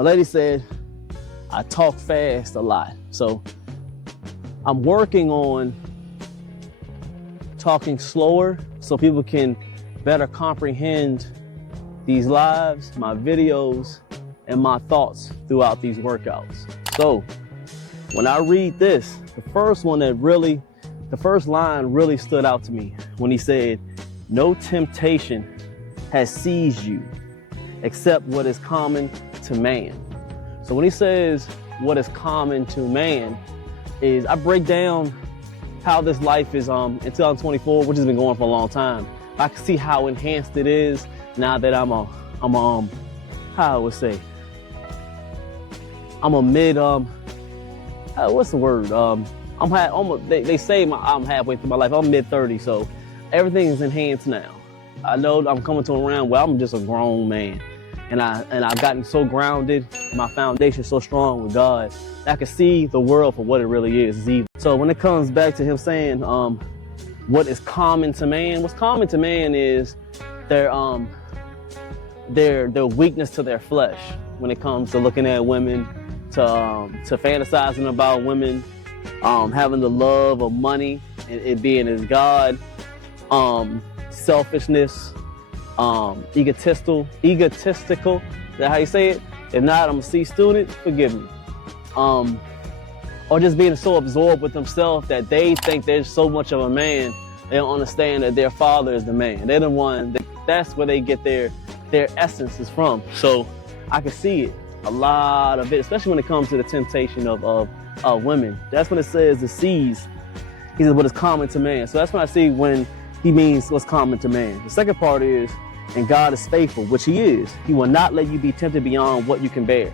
A lady said, I talk fast a lot. So I'm working on talking slower so people can better comprehend these lives, my videos, and my thoughts throughout these workouts. So when I read this, the first line really stood out to me when he said, no temptation has seized you except what is common to man. So when he says what is common to man, is I break down how this life is in 2024, which has been going for a long time. I can see how enhanced it is now that I'm a mid, what's the word? They say I'm halfway through my life. I'm mid-30s, so everything is enhanced now. I know I'm coming to a round where I'm just a grown man. And I've gotten so grounded, my foundation so strong with God, that I can see the world for what it really is. It's evil. So when it comes back to him saying, what is common to man? What's common to man is their weakness to their flesh when it comes to looking at women, to fantasizing about women, having the love of money, and it being his God, selfishness, egotistical, is that how you say it? If not, I'm a C student, forgive me. Or just being so absorbed with themselves that they think they're so much of a man, they don't understand that their father is the man. They're the one, that's where they get their essence is from. So I can see it, a lot of it, especially when it comes to the temptation of women. That's when it says the seas. He says what is common to man. So that's when I see when he means what's common to man. The second part is, and God is faithful, which he is. He will not let you be tempted beyond what you can bear.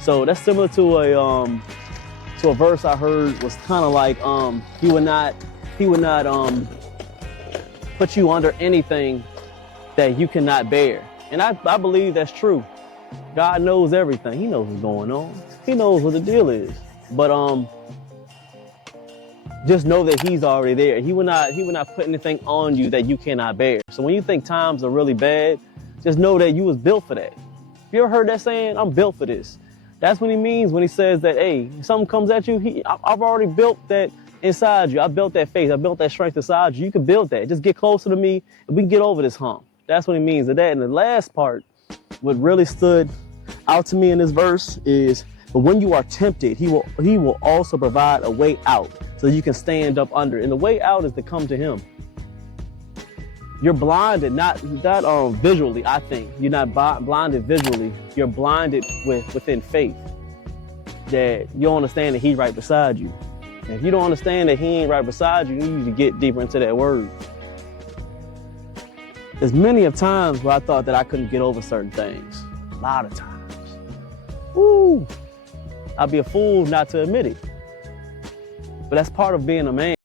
So that's similar to a verse I heard was kind of like, he would not put you under anything that you cannot bear. And I believe that's true. God knows everything. He knows what's going on. He knows what the deal is. But just know that he's already there. He will not put anything on you that you cannot bear. So when you think times are really bad, just know that you was built for that. You ever heard that saying? I'm built for this. That's what he means when he says that, hey, if something comes at you, I've already built that inside you. I built that faith. I built that strength inside you. You can build that. Just get closer to me and we can get over this hump. That's what he means to that. And the last part, what really stood out to me in this verse is, but when you are tempted, he will also provide a way out so you can stand up under it. And the way out is to come to him. You're blinded, not visually, I think. You're not blinded visually. You're blinded within faith. That you don't understand that he's right beside you. And if you don't understand that he ain't right beside you, you need to get deeper into that word. There's many of times where I thought that I couldn't get over certain things. A lot of times. Woo! I'd be a fool not to admit it. But that's part of being a man.